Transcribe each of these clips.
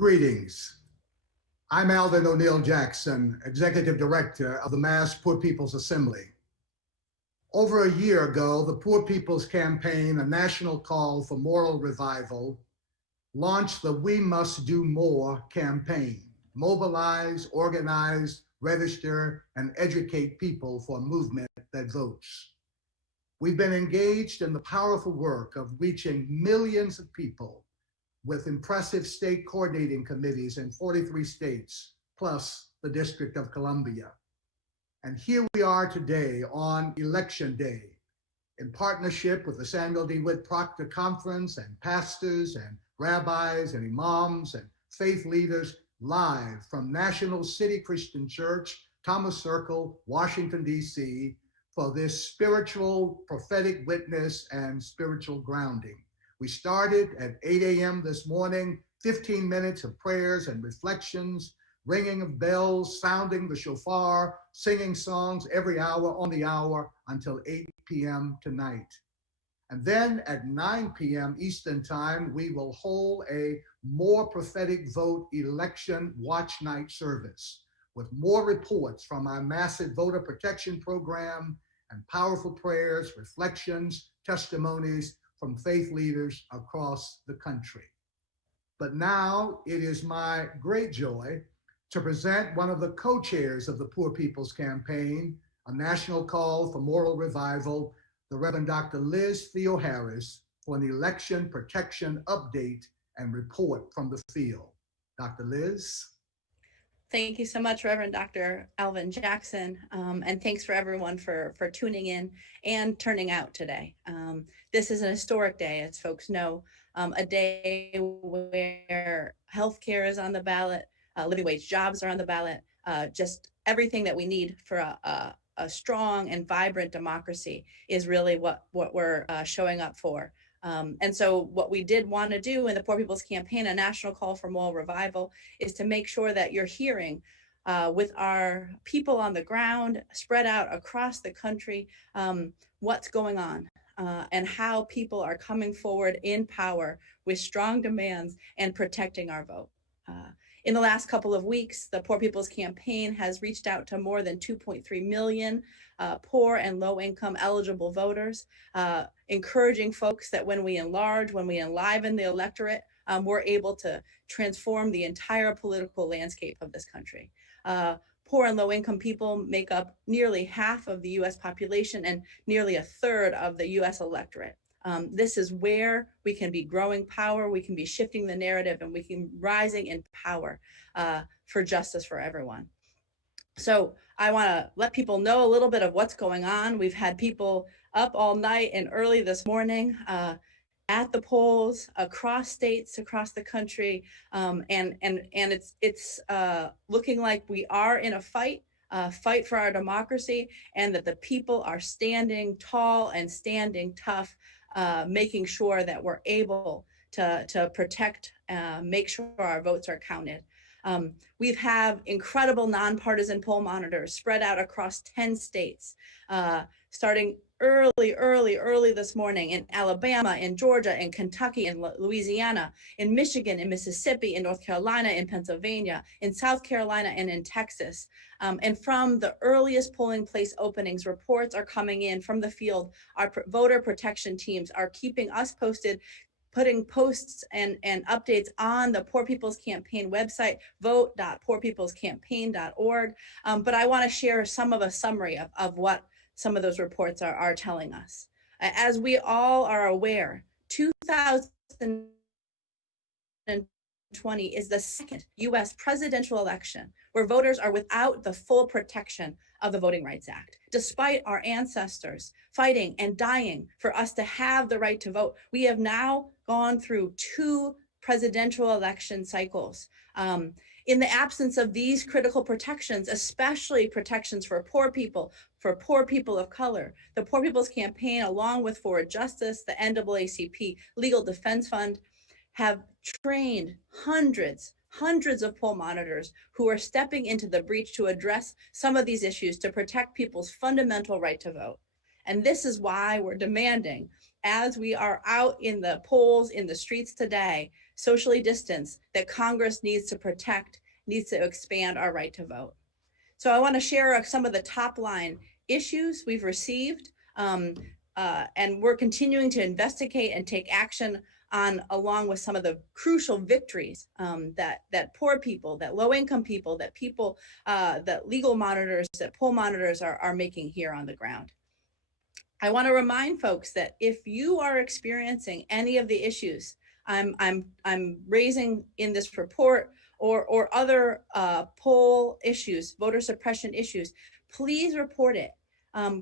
Greetings. I'm Alvin O'Neill Jackson, Executive Director of the Mass Poor People's Assembly. Over a year ago, the Poor People's Campaign, a national call for moral revival, launched the We Must Do More campaign. Mobilize, organize, register, and educate people for a movement that votes. We've been engaged in the powerful work of reaching millions of people with impressive state coordinating committees in 43 states, plus the District of Columbia. And here we are today on Election Day, in partnership with the Samuel D. Witt Proctor Conference and pastors and rabbis and imams and faith leaders live from National City Christian Church, Thomas Circle, Washington, D.C., for this spiritual, prophetic witness and spiritual grounding. We started at 8 a.m. this morning, 15 minutes of prayers and reflections, ringing of bells, sounding the shofar, singing songs every hour on the hour until 8 p.m. tonight. And then at 9 p.m. Eastern Time, we will hold a more prophetic vote election watch night service with more reports from our massive voter protection program and powerful prayers, reflections, testimonies from faith leaders across the country. But now it is my great joy to present one of the co-chairs of the Poor People's Campaign, a national call for moral revival, the Reverend Dr. Liz Theo-Harris, for an election protection update and report from the field. Dr. Liz. Thank you so much, Reverend Dr. Alvin Jackson, and thanks for everyone for tuning in and turning out today. This is an historic day, as folks know, a day where healthcare is on the ballot, living wage jobs are on the ballot, just everything that we need for a strong and vibrant democracy is really what we're showing up for. And so what we did want to do in the Poor People's Campaign, a national call for moral revival, is to make sure that you're hearing with our people on the ground spread out across the country what's going on and how people are coming forward in power with strong demands and protecting our vote. In the last couple of weeks, the Poor People's Campaign has reached out to more than 2.3 million poor and low-income eligible voters, encouraging folks that when we enliven the electorate, we're able to transform the entire political landscape of this country. Poor and low-income people make up nearly half of the U.S. population and nearly a third of the U.S. electorate. This is where we can be growing power, we can be shifting the narrative, and we can rising in power for justice for everyone. So I want to let people know a little bit of what's going on. We've had people up all night and early this morning at the polls across states, across the country, and it's looking like we are in a fight for our democracy, and that the people are standing tall and standing tough, making sure that we're able to protect, make sure our votes are counted. We have incredible nonpartisan poll monitors spread out across 10 states, starting early this morning in Alabama, in Georgia, in Kentucky, in Louisiana, in Michigan, in Mississippi, in North Carolina, in Pennsylvania, in South Carolina, and in Texas. And from the earliest polling place openings, reports are coming in from the field. Our voter protection teams are keeping us posted, putting posts and updates on the Poor People's Campaign website, vote.poorpeoplescampaign.org. But I want to share some of a summary of what some of those reports are telling us. As we all are aware, 2020 is the second U.S. presidential election where voters are without the full protection of the Voting Rights Act. Despite our ancestors fighting and dying for us to have the right to vote, we have now gone through 2 presidential election cycles. In the absence of these critical protections, especially protections for poor people of color, the Poor People's Campaign, along with Forward Justice, the NAACP Legal Defense Fund, have trained hundreds of poll monitors who are stepping into the breach to address some of these issues to protect people's fundamental right to vote. And this is why we're demanding as we are out in the polls, in the streets today, socially distanced, that Congress needs to protect, needs to expand our right to vote. So I want to share some of the top line issues we've received, and we're continuing to investigate and take action on, along with some of the crucial victories that poor people, that low income people, that people, that legal monitors, that poll monitors are making here on the ground. I want to remind folks that if you are experiencing any of the issues I'm raising in this report, or other poll issues, voter suppression issues, please report it.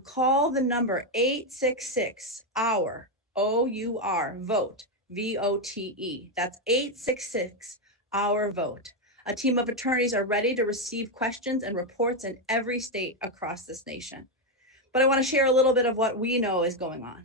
Call the number 866-OUR, OUR, vote, VOTE. That's 866-OUR, vote. A team of attorneys are ready to receive questions and reports in every state across this nation. But I want to share a little bit of what we know is going on.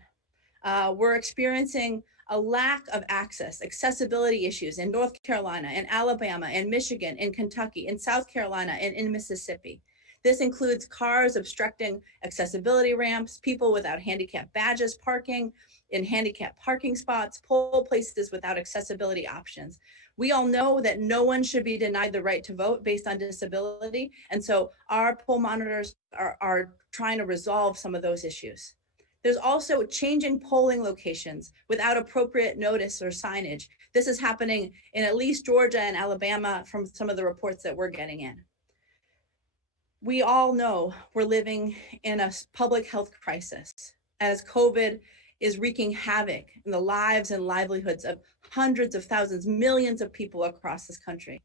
We're experiencing a lack of accessibility issues in North Carolina, in Alabama, in Michigan, in Kentucky, in South Carolina, and in Mississippi. This includes cars obstructing accessibility ramps, people without handicap badges parking in handicap parking spots, poll places without accessibility options. We all know that no one should be denied the right to vote based on disability. And so our poll monitors are trying to resolve some of those issues. There's also changing polling locations without appropriate notice or signage. This is happening in at least Georgia and Alabama from some of the reports that we're getting in. We all know we're living in a public health crisis as COVID is wreaking havoc in the lives and livelihoods of hundreds of thousands, millions of people across this country.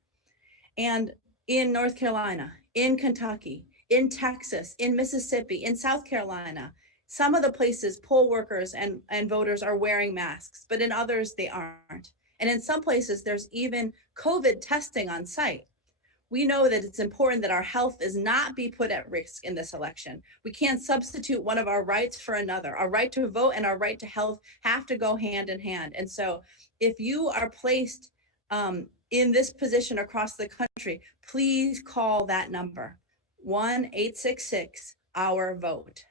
And in North Carolina, in Kentucky, in Texas, in Mississippi, in South Carolina, some of the places poll workers and voters are wearing masks, but in others they aren't. And in some places there's even COVID testing on site. We know that it's important that our health is not be put at risk in this election. We can't substitute one of our rights for another. Our right to vote and our right to health have to go hand in hand. And so if you are placed in this position across the country, please call that number, 1-866-OUR-VOTE.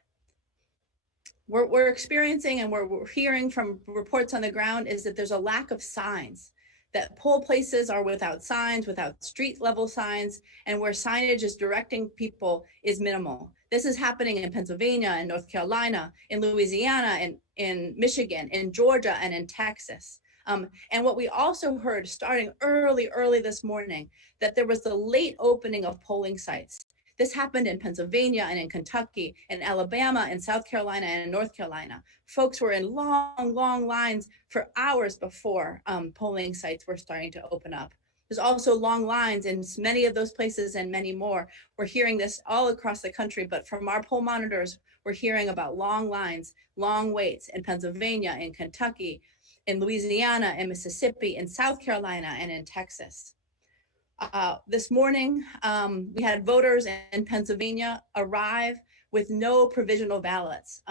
We're experiencing, and we're hearing from reports on the ground, is that there's a lack of signs, that poll places are without signs, without street level signs, and where signage is directing people is minimal. This is happening in Pennsylvania, in North Carolina, in Louisiana, and in Michigan, in Georgia, and in Texas. And what we also heard starting early this morning, that there was the late opening of polling sites. This happened in Pennsylvania and in Kentucky and Alabama and South Carolina and North Carolina. Folks were in long lines for hours before polling sites were starting to open up. There's also long lines in many of those places and many more. We're hearing this all across the country, but from our poll monitors, we're hearing about long lines, long waits in Pennsylvania, in Kentucky, in Louisiana, in Mississippi, in South Carolina, and in Texas. This morning, we had voters in Pennsylvania arrive with no provisional ballots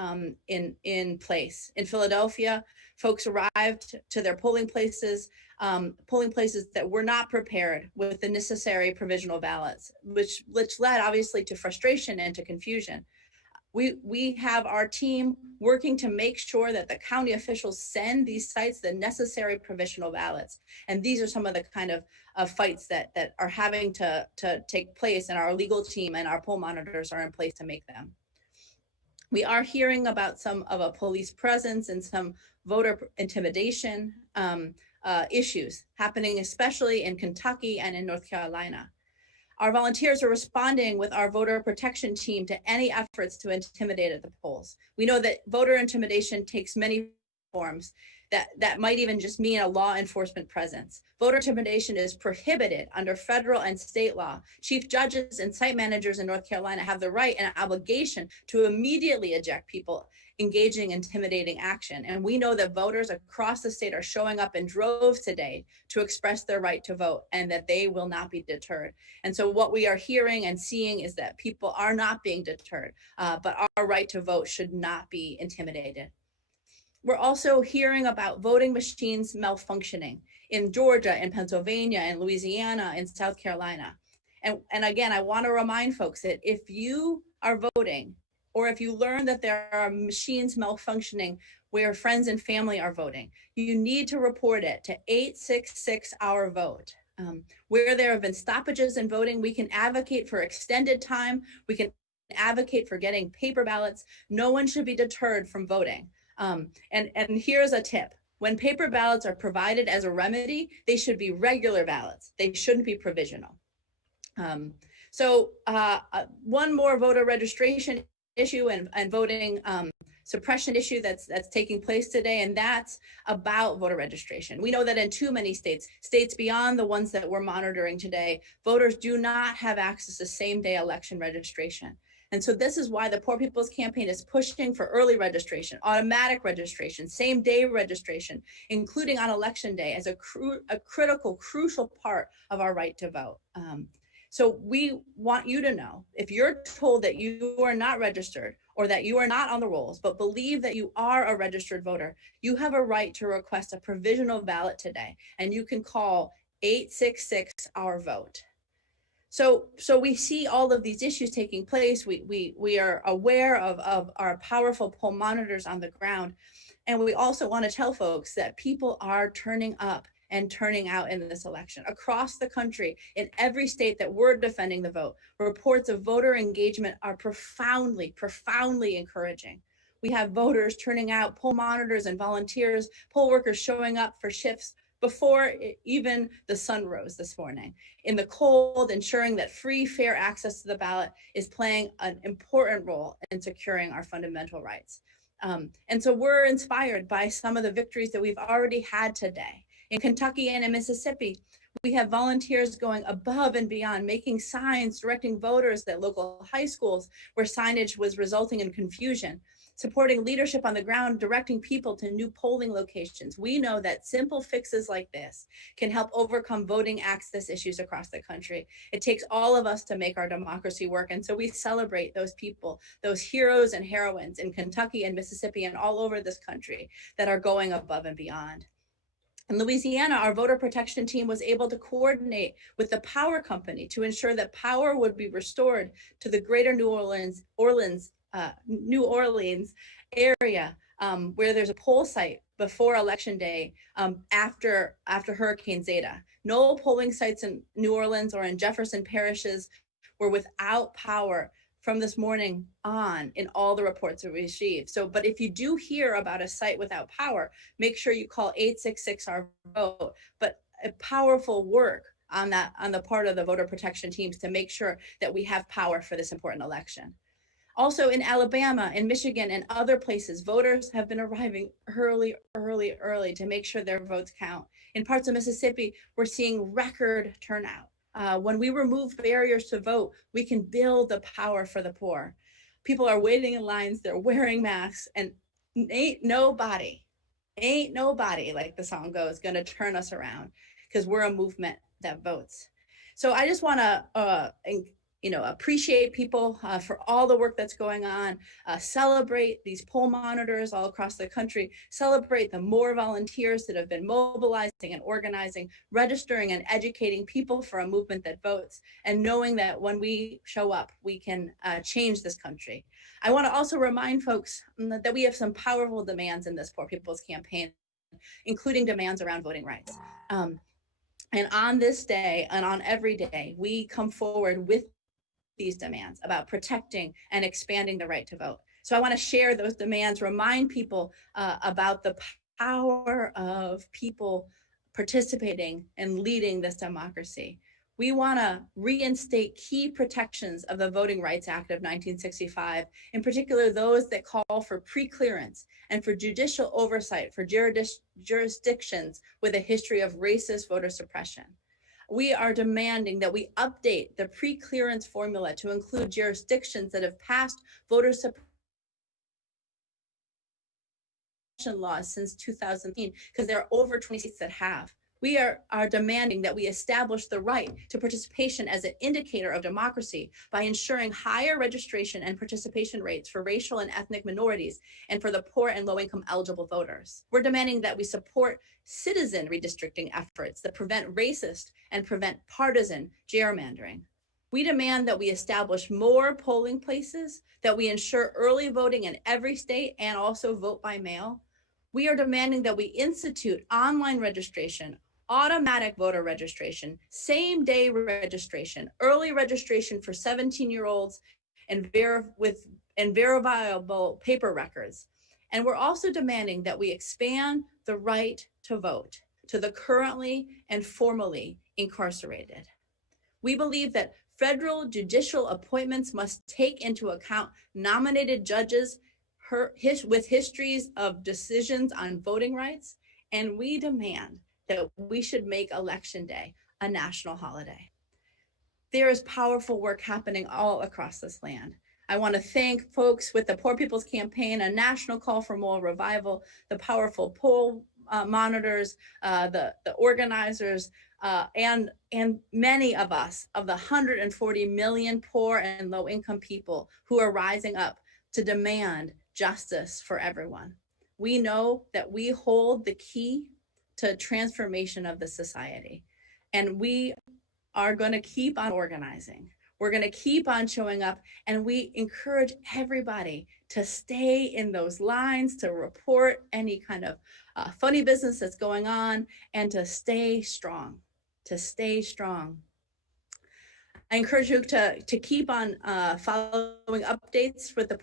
in place. In Philadelphia, folks arrived to their polling places that were not prepared with the necessary provisional ballots, which led obviously to frustration and to confusion. We have our team working to make sure that the county officials send these sites the necessary provisional ballots. And these are some of the kind of fights that are having to take place, and our legal team and our poll monitors are in place to make them. We are hearing about some of a police presence and some voter intimidation issues happening, especially in Kentucky and in North Carolina. Our volunteers are responding with our voter protection team to any efforts to intimidate at the polls. We know that voter intimidation takes many forms. That might even just mean a law enforcement presence. Voter intimidation is prohibited under federal and state law. Chief judges and site managers in North Carolina have the right and obligation to immediately eject people engaging in intimidating action. And we know that voters across the state are showing up in droves today to express their right to vote, and that they will not be deterred. And so what we are hearing and seeing is that people are not being deterred, but our right to vote should not be intimidated. We're also hearing about voting machines malfunctioning in Georgia, in Pennsylvania, in Louisiana, in South Carolina. And again, I want to remind folks that if you are voting, or if you learn that there are machines malfunctioning where friends and family are voting, you need to report it to 866 Our Vote. Where there have been stoppages in voting, we can advocate for extended time. We can advocate for getting paper ballots. No one should be deterred from voting. And here's a tip. When paper ballots are provided as a remedy, they should be regular ballots. They shouldn't be provisional. One more voter registration issue and voting suppression issue that's taking place today, and that's about voter registration. We know that in too many states beyond the ones that we're monitoring today, voters do not have access to same-day election registration. And so this is why the Poor People's Campaign is pushing for early registration, automatic registration, same-day registration, including on election day as a critical, crucial part of our right to vote. So we want you to know, if you're told that you are not registered or that you are not on the rolls, but believe that you are a registered voter, you have a right to request a provisional ballot today, and you can call 866 Our Vote. So we see all of these issues taking place. We are aware of our powerful poll monitors on the ground. And we also want to tell folks that people are turning up and turning out in this election across the country. In every state that we're defending the vote, reports of voter engagement are profoundly encouraging. We have voters turning out, poll monitors and volunteers, poll workers showing up for shifts before even the sun rose this morning in the cold, ensuring that free, fair access to the ballot is playing an important role in securing our fundamental rights. And so we're inspired by some of the victories that we've already had today. In Kentucky and in Mississippi, we have volunteers going above and beyond, making signs, directing voters at local high schools where signage was resulting in confusion, supporting leadership on the ground, directing people to new polling locations. We know that simple fixes like this can help overcome voting access issues across the country. It takes all of us to make our democracy work. And so we celebrate those people, those heroes and heroines in Kentucky and Mississippi and all over this country that are going above and beyond. In Louisiana, our voter protection team was able to coordinate with the power company to ensure that power would be restored to the greater New Orleans area, where there's a poll site before election day after Hurricane Zeta. No polling sites in New Orleans or in Jefferson parishes were without power from this morning on in all the reports that we received. But if you do hear about a site without power, make sure you call 866 Our Vote. But a powerful work on the part of the voter protection teams to make sure that we have power for this important election. Also in Alabama, in Michigan, and other places, voters have been arriving early to make sure their votes count. In parts of Mississippi, we're seeing record turnout. When we remove barriers to vote, we can build the power for the poor. People are waiting in lines, they're wearing masks, and ain't nobody, like the song goes, gonna turn us around, because we're a movement that votes. So I just wanna appreciate people for all the work that's going on, celebrate these poll monitors all across the country, celebrate the more volunteers that have been mobilizing and organizing, registering and educating people for a movement that votes, and knowing that when we show up, we can change this country. I want to also remind folks that we have some powerful demands in this Poor People's Campaign, including demands around voting rights. And on this day and on every day, we come forward with these demands about protecting and expanding the right to vote. So I want to share those demands, remind people about the power of people participating and leading this democracy. We want to reinstate key protections of the Voting Rights Act of 1965, in particular those that call for pre-clearance and for judicial oversight for jurisdictions with a history of racist voter suppression. We are demanding that we update the pre-clearance formula to include jurisdictions that have passed voter suppression laws since 2018, because there are over 20 states that have. We are demanding that we establish the right to participation as an indicator of democracy by ensuring higher registration and participation rates for racial and ethnic minorities and for the poor and low-income eligible voters. We're demanding that we support citizen redistricting efforts that prevent racist and prevent partisan gerrymandering. We demand that we establish more polling places, that we ensure early voting in every state and also vote by mail. We are demanding that we institute online registration, automatic voter registration, same day registration, early registration for 17-year-olds and verifiable paper records. And we're also demanding that we expand the right to vote to the currently and formerly incarcerated. We believe that federal judicial appointments must take into account nominated judges with histories of decisions on voting rights, and we demand that we should make Election Day a national holiday. There is powerful work happening all across this land. I want to thank folks with the Poor People's Campaign, a national call for moral revival, the powerful poll monitors, the organizers, and many of us, of the 140 million poor and low-income people who are rising up to demand justice for everyone. We know that we hold the key to transformation of the society, and we are going to keep on organizing. We're going to keep on showing up, and we encourage everybody to stay in those lines, to report any kind of funny business that's going on, and to stay strong, to stay strong. I encourage you to keep on following updates with the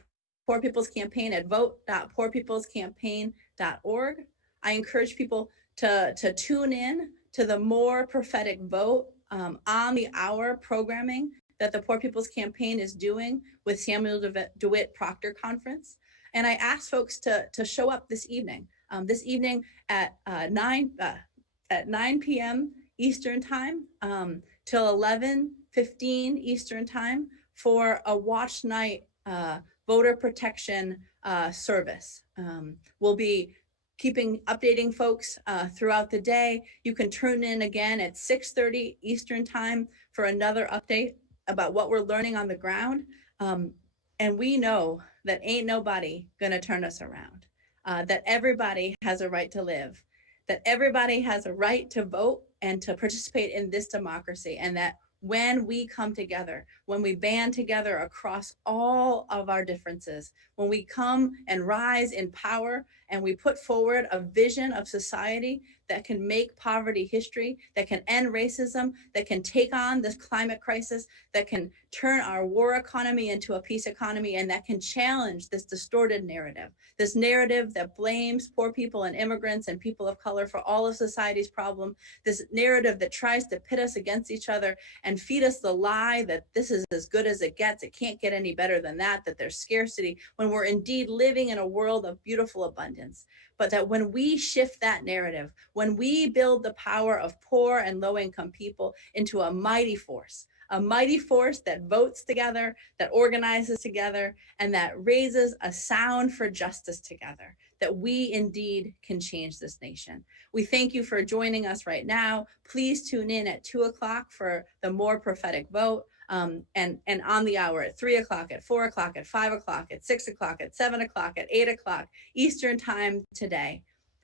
Poor People's Campaign at vote.poorpeoplescampaign.org. I encourage people to tune in to the More Prophetic Vote on the hour programming that the Poor People's Campaign is doing with Samuel DeWitt Proctor Conference. And I ask folks to show up this evening at 9 p.m. Eastern Time till 11:15 Eastern Time for a watch night voter protection service. We'll be updating folks throughout the day. You can tune in again at 6:30 Eastern Time for another update about what we're learning on the ground. And we know that ain't nobody gonna turn us around, that everybody has a right to live, that everybody has a right to vote and to participate in this democracy, and that when we come together, when we band together across all of our differences, when we come and rise in power and we put forward a vision of society that can make poverty history, that can end racism, that can take on this climate crisis, that can turn our war economy into a peace economy, and that can challenge this distorted narrative, this narrative that blames poor people and immigrants and people of color for all of society's problem, this narrative that tries to pit us against each other and feed us the lie that this is as good as it gets, it can't get any better than that there's scarcity, when we're indeed living in a world of beautiful abundance. But that when we shift that narrative, when we build the power of poor and low-income people into a mighty force that votes together, that organizes together, and that raises a sound for justice together, that we indeed can change this nation. We thank you for joining us right now. Please tune in at 2 o'clock for the More Prophetic Vote, and on the hour at 3 o'clock, at 4 o'clock, at 5 o'clock, at 6 o'clock, at 7 o'clock, at 8 o'clock Eastern Time today.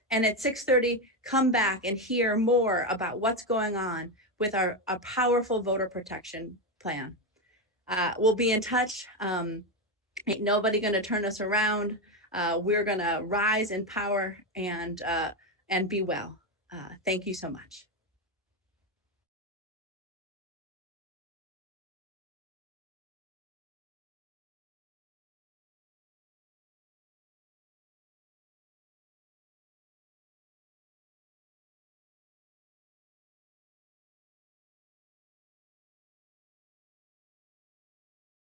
And at 6:30, come back and hear more about what's going on with our powerful voter protection plan. We'll be in touch. Ain't nobody gonna turn us around. We're gonna rise in power and be well. Thank you so much.